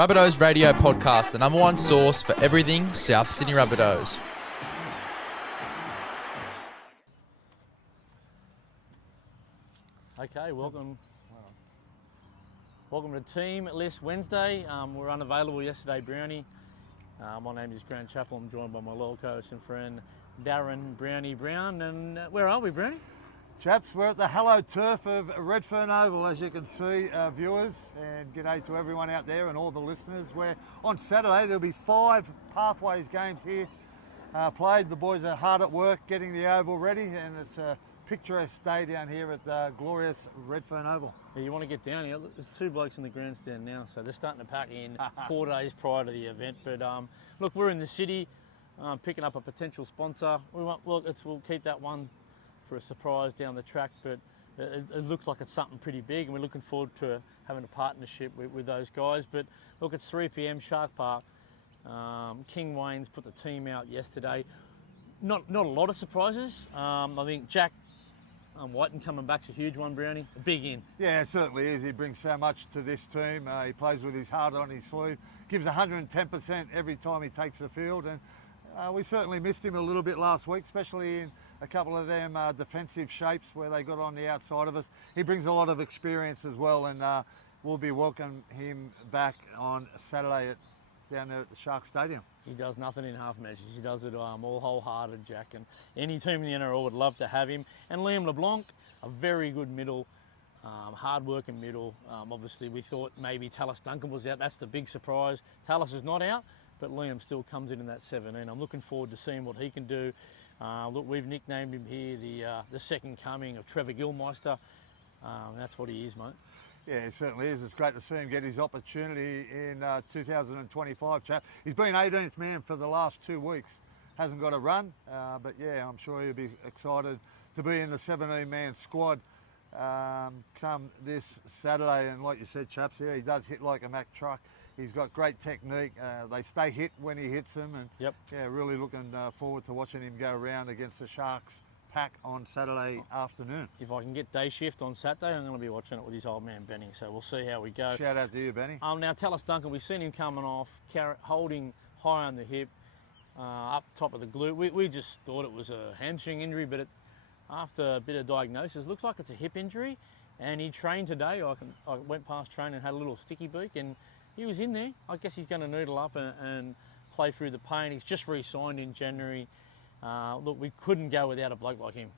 Rabbitohs Radio Podcast, the number one source for everything South Sydney Rabbitohs. Okay, welcome to Team List Wednesday. We're unavailable yesterday, Brownie. My name is Grant Chappell. I'm joined by my loyal co-host and friend, Darren Brownie Brown. And where are we, Brownie? Chaps, we're at the Hello Turf of Redfern Oval, as you can see, viewers, and g'day to everyone out there and all the listeners. Where on Saturday there'll be 5 Pathways games here played. The boys are hard at work getting the oval ready, and it's a picturesque day down here at the glorious Redfern Oval. Yeah, you want to get down here. There's 2 blokes in the grandstand now, so they're starting to pack in 4 days prior to the event. But look, we're in the city picking up a potential sponsor. We'll keep that one for a surprise down the track, but it looks like it's something pretty big, and we're looking forward to having a partnership with those guys. But look, it's 3 p.m. Shark Park. King Wayne's put the team out yesterday. Not a lot of surprises. I think Jack Whiten coming back's a huge one, Brownie. A big in. Yeah, it certainly is. He brings so much to this team. He plays with his heart on his sleeve. Gives 110% every time he takes the field, and we certainly missed him a little bit last week, especially in a couple of them defensive shapes where they got on the outside of us. He brings a lot of experience as well, and we'll be welcoming him back on Saturday down there at the Shark Stadium. He does nothing in half measures. He does it all wholehearted, Jack. And any team in the NRL would love to have him. And Liam LeBlanc, a very good middle, hard-working middle. Obviously, we thought maybe Tallis Duncan was out. That's the big surprise. Tallis is not out, but Liam still comes in that 17. I'm looking forward to seeing what he can do. Look, we've nicknamed him here the second coming of Trevor Gilmeister. That's what he is, mate. Yeah, it certainly is. It's great to see him get his opportunity in 2025, chap. He's been 18th man for the last 2 weeks. Hasn't got a run, but yeah, I'm sure he'll be excited to be in the 17-man squad come this Saturday. And like you said, chaps, yeah, he does hit like a Mack truck. He's got great technique. They stay hit when he hits them, and yeah, really looking forward to watching him go around against the Sharks pack on Saturday afternoon. If I can get day shift on Saturday, I'm going to be watching it with his old man Benny, so we'll see how we go. Shout out to you, Benny. Now, Tallis Duncan, we've seen him coming off, holding high on the hip, up top of the glute. We just thought it was a hamstring injury, but after a bit of diagnosis, looks like it's a hip injury. And he trained today. I went past training and had a little sticky beak, and he was in there. I guess he's going to noodle up and play through the pain. He's just re-signed in January. Look, we couldn't go without a bloke like him.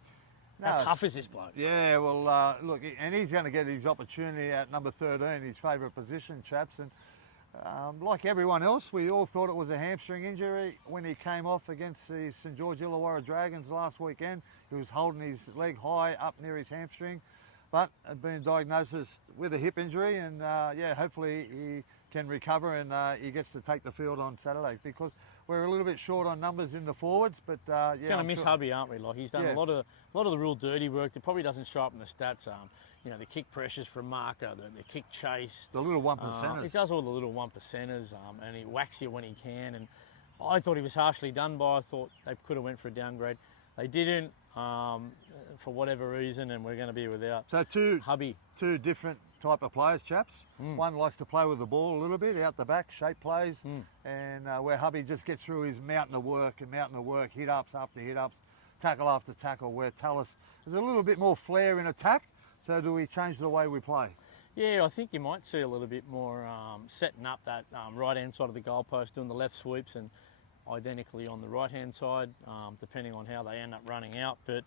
How tough is this bloke? Yeah, well, look, and he's going to get his opportunity at number 13, his favourite position, chaps. And like everyone else, we all thought it was a hamstring injury when he came off against the St George Illawarra Dragons last weekend. He was holding his leg high up near his hamstring, but had been diagnosed with a hip injury, and yeah, hopefully he can recover and he gets to take the field on Saturday, because we're a little bit short on numbers in the forwards. But yeah, going to miss Hubby, aren't we? Like, he's done a lot of the real dirty work that probably doesn't show up in the stats. You know, the kick pressures from marker, the kick chase, the little 1%ers. He does all the little 1%ers, and he whacks you when he can. And I thought he was harshly done by. I thought they could have went for a downgrade. They didn't, for whatever reason, and we're going to be without Hubby. 2 different type of players, chaps. One likes to play with the ball a little bit out the back, shape plays, and where Hubby just gets through his mountain of work, hit ups after hit ups, tackle after tackle, where Tallis is a little bit more flair in attack. So do we change the way we play? Yeah, I think you might see a little bit more setting up that right-hand side of the goalpost, doing the left sweeps, and identically on the right-hand side, depending on how they end up running out. But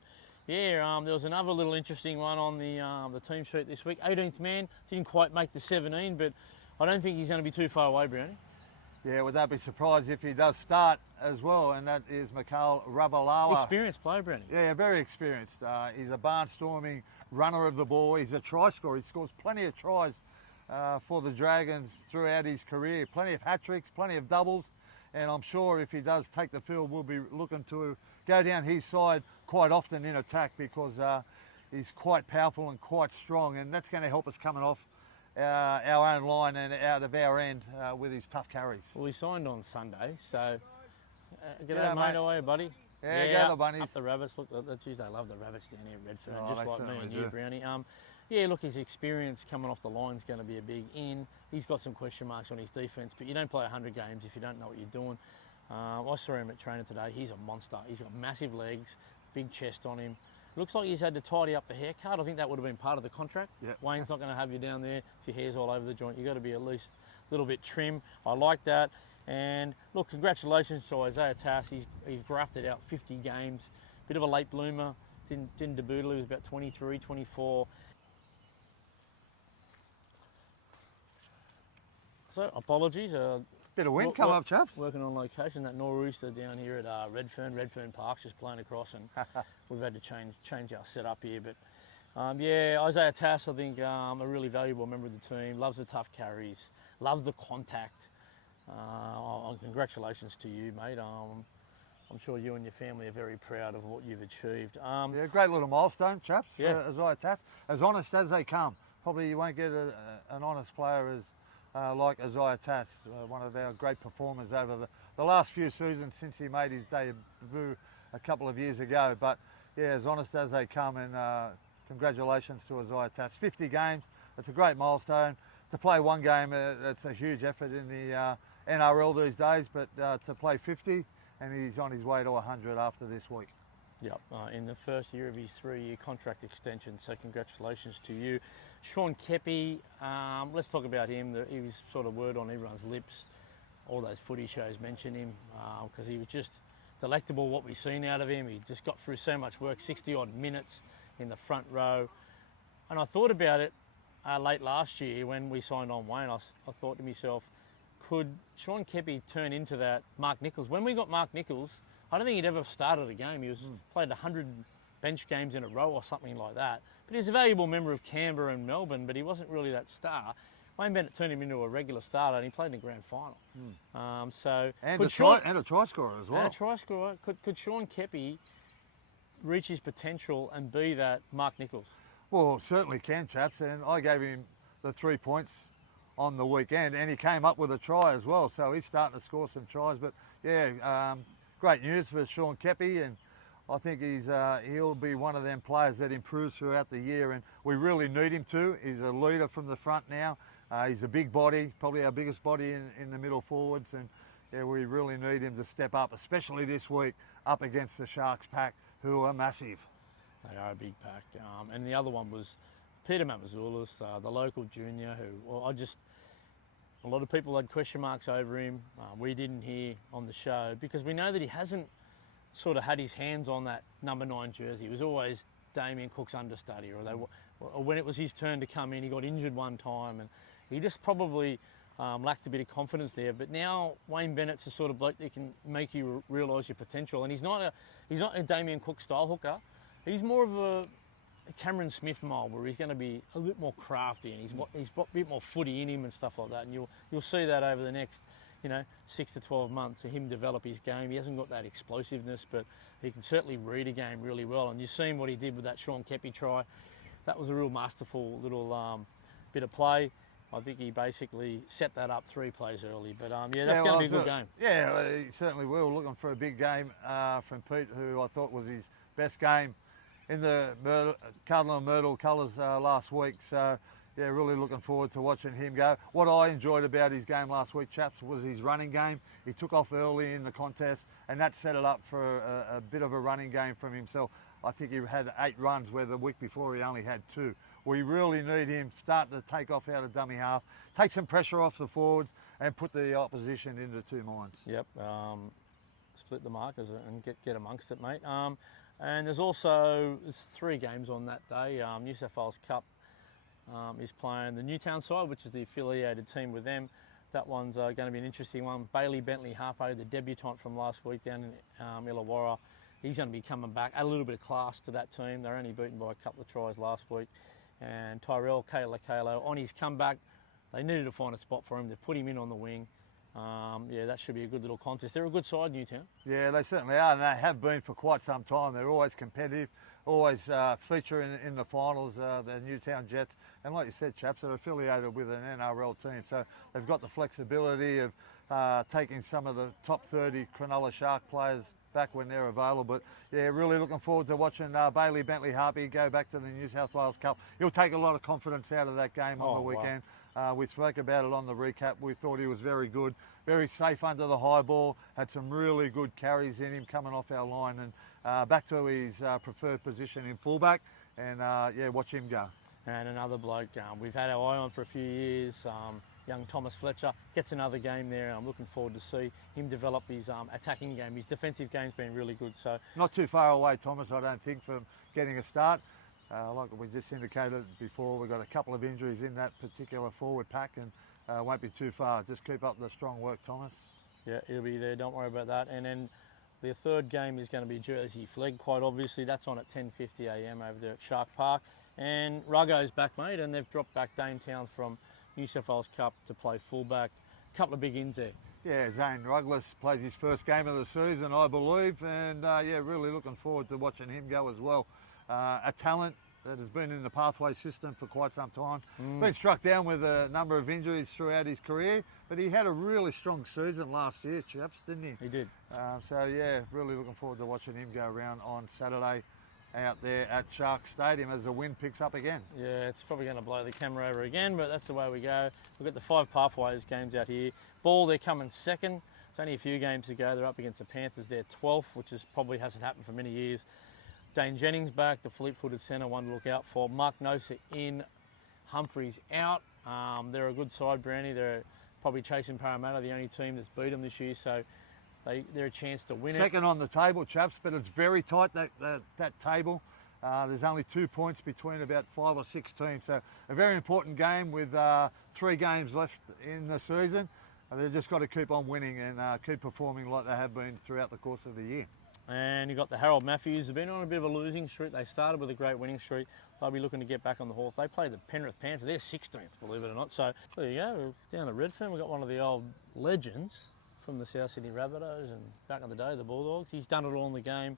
yeah, there was another little interesting one on the team sheet this week. 18th man, didn't quite make the 17, but I don't think he's going to be too far away, Brownie. Yeah, would that be surprised if he does start as well? And that is Mikhail Ravalawa. Experienced player, Brownie. Yeah, very experienced. He's a barnstorming runner of the ball. He's a try scorer. He scores plenty of tries for the Dragons throughout his career. Plenty of hat-tricks, plenty of doubles. And I'm sure if he does take the field, we'll be looking to go down his side quite often in attack, because he's quite powerful and quite strong. And that's going to help us coming off our own line and out of our end with his tough carries. Well, he signed on Sunday, so g'day, mate. How are you, buddy? Yeah, go the Bunnies. Up the Rabbits. Look, the Tuesday, I love the Rabbits down here at Redfern, Oh, just like me and you, do. Brownie. yeah, look, his experience coming off the line is going to be a big in. He's got some question marks on his defence, but you don't play 100 games if you don't know what you're doing. I saw him at training today. He's a monster. He's got massive legs, big chest on him. Looks like he's had to tidy up the haircut. I think that would have been part of the contract. Yep. Wayne's not going to have you down there if your hair's all over the joint. You've got to be at least a little bit trim. I like that. And look, congratulations to Isaiah Tass. He's grafted out 50 games. Bit of a late bloomer. Didn't debut till he was about 23, 24. So, apologies. Bit of wind come up, chaps. Working on location. That nor'easter down here at Redfern Park's just playing across, and we've had to change our setup here. But yeah, Isaiah Tass, I think a really valuable member of the team. Loves the tough carries, loves the contact. Congratulations to you, mate. I'm sure you and your family are very proud of what you've achieved. Yeah, great little milestone, chaps, Yeah. for Isaiah Tass. As honest as they come. Probably you won't get an honest player as like Isaiah Tass, one of our great performers over the last few seasons since he made his debut a couple of years ago. But yeah, as honest as they come, and congratulations to Isaiah Tass. 50 games, it's a great milestone. To play one game, it's a huge effort in the NRL these days, but to play 50, and he's on his way to 100 after this week. Yep, in the first year of his 3-year contract extension, so congratulations to you. Sean Keppie, let's talk about him. He was sort of word on everyone's lips. All those footy shows mention him because he was just delectable what we've seen out of him. He just got through so much work, 60-odd minutes in the front row. And I thought about it late last year when we signed on Wayne. I thought to myself, could Sean Keppie turn into that Mark Nichols? When we got Mark Nichols, I don't think he'd ever started a game. He was played 100 bench games in a row or something like that. But he's a valuable member of Canberra and Melbourne, but he wasn't really that star. Wayne Bennett turned him into a regular starter, and he played in the grand final. And a try scorer as well. And a try scorer. Could Sean Keppie reach his potential and be that Mark Nichols? Well, certainly can, chaps. And I gave him the 3 points on the weekend, and he came up with a try as well. So he's starting to score some tries. But yeah, great news for Sean Keppie, and I think he'll be one of them players that improves throughout the year, and we really need him to. He's a leader from the front now. He's a big body, probably our biggest body in the middle forwards, and yeah, we really need him to step up, especially this week up against the Sharks pack, who are massive. They are a big pack. And the other one was Peter Mamazoulis, the local junior, who a lot of people had question marks over him. We didn't hear on the show because we know that he hasn't sort of had his hands on that number 9 jersey. It was always Damien Cook's understudy, or when it was his turn to come in, he got injured one time, and he just probably lacked a bit of confidence there. But now Wayne Bennett's the sort of bloke that can make you realise your potential, and he's not a Damien Cook style hooker. He's more of a Cameron Smith mould, where he's going to be a bit more crafty, and he's got a bit more footy in him and stuff like that. And you'll see that over the next 6 to 12 months, to him develop his game. He hasn't got that explosiveness, but he can certainly read a game really well. And you've seen what he did with that Sean Keppie try. That was a real masterful little bit of play. I think he basically set that up 3 plays early. But yeah, that's going to be a good game. Yeah, he certainly will. Looking for a big game from Pete, who I thought was his best game in the Cardinal and Myrtle colours last week. So yeah, really looking forward to watching him go. What I enjoyed about his game last week, chaps, was his running game. He took off early in the contest, and that set it up for a bit of a running game from himself. I think he had 8 runs, where the week before he only had 2. We really need him starting to take off out of dummy half, take some pressure off the forwards, and put the opposition into 2 minds. Yep, split the markers and get amongst it, mate. And there's 3 games on that day. New South Wales Cup is playing the Newtown side, which is the affiliated team with them. That one's going to be an interesting one. Bailey Bentley Harpo, the debutant from last week down in Illawarra, he's going to be coming back. Add a little bit of class to that team. They're only beaten by a couple of tries last week. And Tyrell Kalo on his comeback, they needed to find a spot for him. They put him in on the wing. Yeah, that should be a good little contest. They're a good side, Newtown. Yeah, they certainly are, and they have been for quite some time. They're always competitive, always feature in the finals, the Newtown Jets. And like you said, chaps, they're affiliated with an NRL team, so they've got the flexibility of taking some of the top 30 Cronulla Shark players back when they're available. But yeah, really looking forward to watching Bailey Bentley Harpy go back to the New South Wales Cup. He'll take a lot of confidence out of that game on the weekend. Wow. We spoke about it on the recap. We thought he was very good, very safe under the high ball, had some really good carries in him coming off our line, and back to his preferred position in fullback, and yeah, watch him go. And another bloke we've had our eye on for a few years, young Thomas Fletcher, gets another game there, and I'm looking forward to see him develop his attacking game. His defensive game's been really good. So not too far away, Thomas, I don't think, from getting a start. Like we just indicated before, we've got a couple of injuries in that particular forward pack, and won't be too far. Just keep up the strong work, Thomas. Yeah, he'll be there, don't worry about that. And then the third game is going to be Jersey Flegg, quite obviously. That's on at 10:50 a.m. over there at Shark Park. And Ruggo's back, mate, and they've dropped back Dane Towns from New South Wales Cup to play fullback. Couple of big ins there. Yeah, Zane Ruggless plays his first game of the season, I believe, and yeah, really looking forward to watching him go as well. A talent that has been in the pathway system for quite some time. Been struck down with a number of injuries throughout his career, but he had a really strong season last year, chaps, didn't he? He did. So yeah, really looking forward to watching him go around on Saturday out there at Shark Stadium as the wind picks up again. Yeah, it's probably going to blow the camera over again, but that's the way we go. We've got the 5 pathways games out here. Ball, they're coming second. It's only a few games to go. They're up against the Panthers. They're 12th, which probably hasn't happened for many years. Dane Jennings back, the fleet-footed centre, one to look out for. Mark Nosa in, Humphreys out. They're a good side, Brownie. They're probably chasing Parramatta, the only team that's beat them this year, so they're a chance to win Second on the table, chaps, but it's very tight, that table. There's only 2 points between about 5 or 6 teams, so a very important game with 3 games left in the season. They've just got to keep on winning and keep performing like they have been throughout the course of the year. And you've got the Harold Matthews. They've been on a bit of a losing streak. They started with a great winning streak. They'll be looking to get back on the horse. They play the Penrith Panthers. They're 16th, believe it or not. So there you go. Down at Redfern, we've got one of the old legends from the South Sydney Rabbitohs and back in the day, the Bulldogs. He's done it all in the game.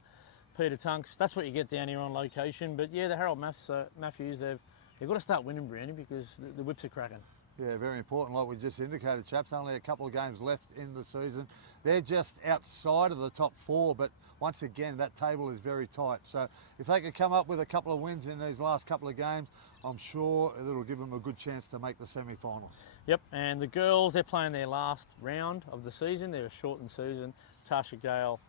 Peter Tunks. That's what you get down here on location. But yeah, the Harold Matthews, they've got to start winning, Brandy, because the whips are cracking. Yeah, very important, like we just indicated, chaps. Only a couple of games left in the season. They're just outside of the top 4, but once again, that table is very tight. So if they could come up with a couple of wins in these last couple of games, I'm sure it'll give them a good chance to make the semi-finals. Yep, and the girls, they're playing their last round of the season. They're a shortened season. Tasha Gale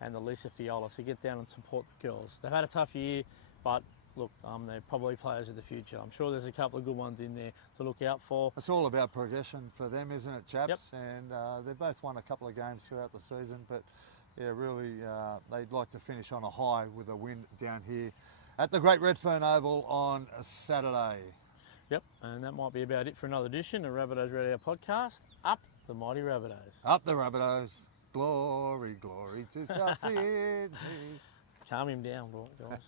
and the Lisa Fiola. So get down and support the girls. They've had a tough year, but look, they're probably players of the future. I'm sure there's a couple of good ones in there to look out for. It's all about progression for them, isn't it, chaps? Yep. And they've both won a couple of games throughout the season, but yeah, really, they'd like to finish on a high with a win down here at the Great Redfern Oval on Saturday. Yep, and that might be about it for another edition of Rabbitohs Radio Podcast. Up the mighty Rabbitohs. Up the Rabbitohs. Glory, glory to South Sydney. Calm him down, guys.